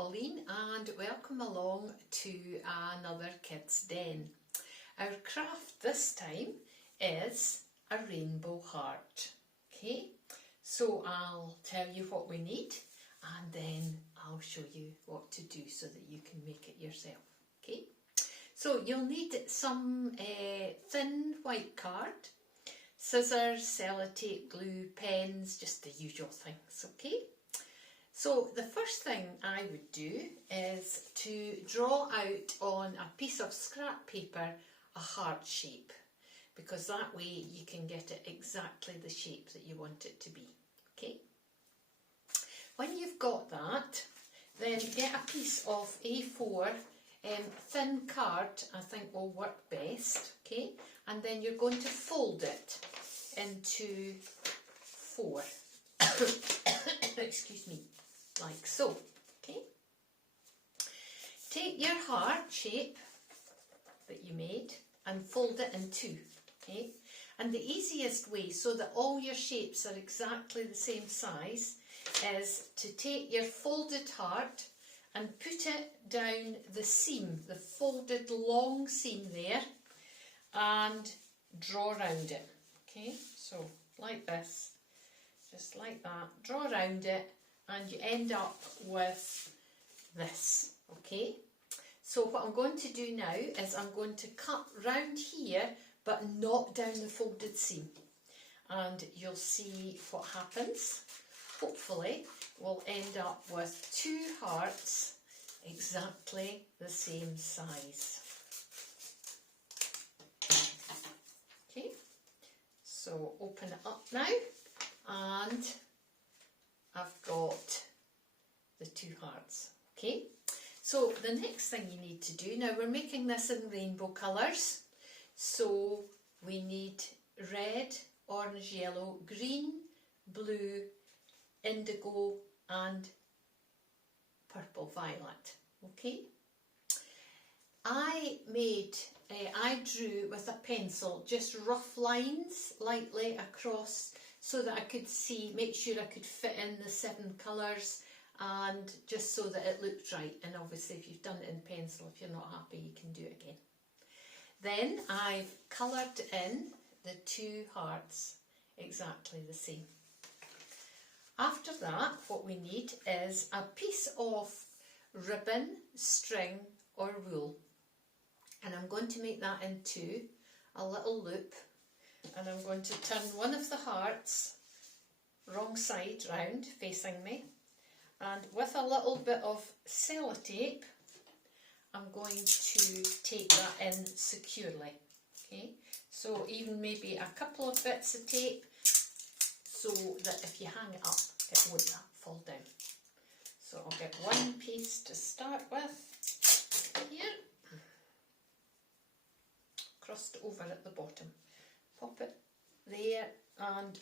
Pauline and welcome along to another Kids Den. Our craft this time is a rainbow heart. Okay, so I'll tell you what we need and then I'll show you what to do so that you can make it yourself. Okay, so you'll need some thin white card, scissors, sellotape, glue, pens, just the usual things. Okay. So the first thing I would do is to draw out on a piece of scrap paper a heart shape, because that way you can get it exactly the shape that you want it to be. Okay. When you've got that, then get a piece of A4 thin card, I think will work best. Okay, and then you're going to fold it into 4. Excuse me. Like so. Okay. Take your heart shape that you made and fold it in 2. Okay. And the easiest way so that all your shapes are exactly the same size is to take your folded heart and put it down the seam, the folded long seam there, and draw around it. Okay. So like this, just like that, draw around it, and you end up with this. Okay, so what I'm going to do now is I'm going to cut round here but not down the folded seam, and you'll see what happens. Hopefully we'll end up with 2 hearts exactly the same size. Okay, so open it up now and I've got the 2 hearts. Okay, so the next thing you need to do, now we're making this in rainbow colours, so we need red, orange, yellow, green, blue, indigo and purple violet. Okay, I drew with a pencil just rough lines lightly across so that I could see, make sure I could fit in the 7 colours, and just so that it looked right. And obviously if you've done it in pencil, if you're not happy, you can do it again. Then I've coloured in the 2 hearts exactly the same. After that, what we need is a piece of ribbon, string or wool. And I'm going to make that into a little loop. And I'm going to turn one of the hearts wrong side round, facing me, and with a little bit of sellotape I'm going to take that in securely. Okay, so even maybe a couple of bits of tape so that if you hang it up it won't fall down. So I'll get one piece to start with here, crossed over at the bottom. Pop it there and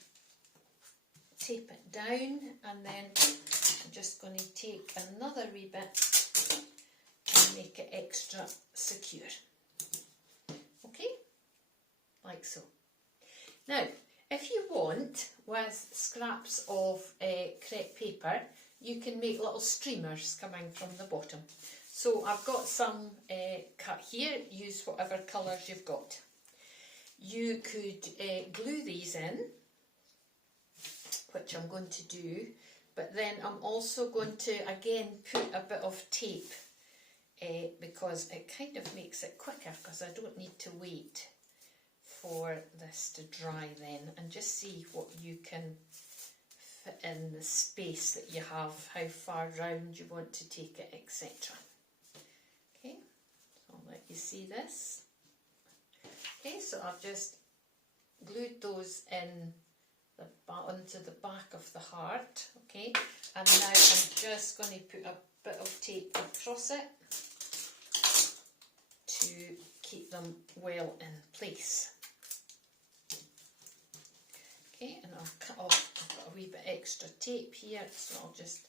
tape it down, and then I'm just going to take another wee bit and make it extra secure. Okay, like so. Now, if you want, with scraps of crepe paper, you can make little streamers coming from the bottom. So I've got some cut here. Use whatever colours you've got. You could glue these in, which I'm going to do, but then I'm also going to again put a bit of tape because it kind of makes it quicker, because I don't need to wait for this to dry then, and just see what you can fit in the space that you have, how far round you want to take it, etc. Okay, so I'll let you see this. Okay, so I've just glued those in onto the back of the heart. Okay, and now I'm just going to put a bit of tape across it to keep them well in place. Okay, and I'll cut off, I've got a wee bit extra tape here, so I'll just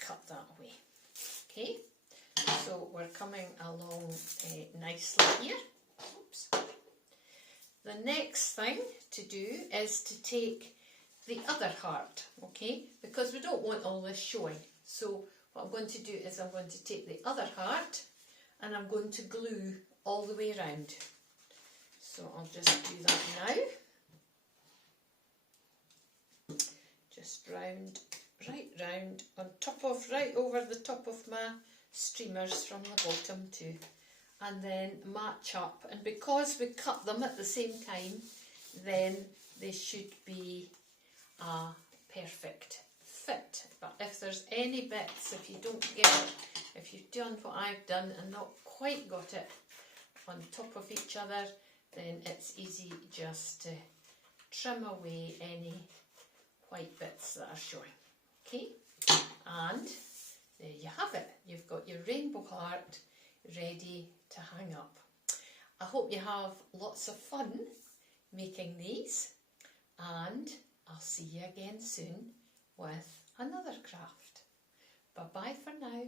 cut that away. Okay, so we're coming along nicely here. Oops. The next thing to do is to take the other heart, okay, because we don't want all this showing. So what I'm going to do is I'm going to take the other heart and I'm going to glue all the way around. So I'll just do that now. Just round, right round, on top of, right over the top of my streamers from the bottom too. And then match up. And because we cut them at the same time, then they should be a perfect fit. But if there's any bits, if you don't get it, if you've done what I've done and not quite got it on top of each other, then it's easy just to trim away any white bits that are showing. Okay, and there you have it. You've got your rainbow heart ready to hang up. I hope you have lots of fun making these, and I'll see you again soon with another craft. Bye bye for now.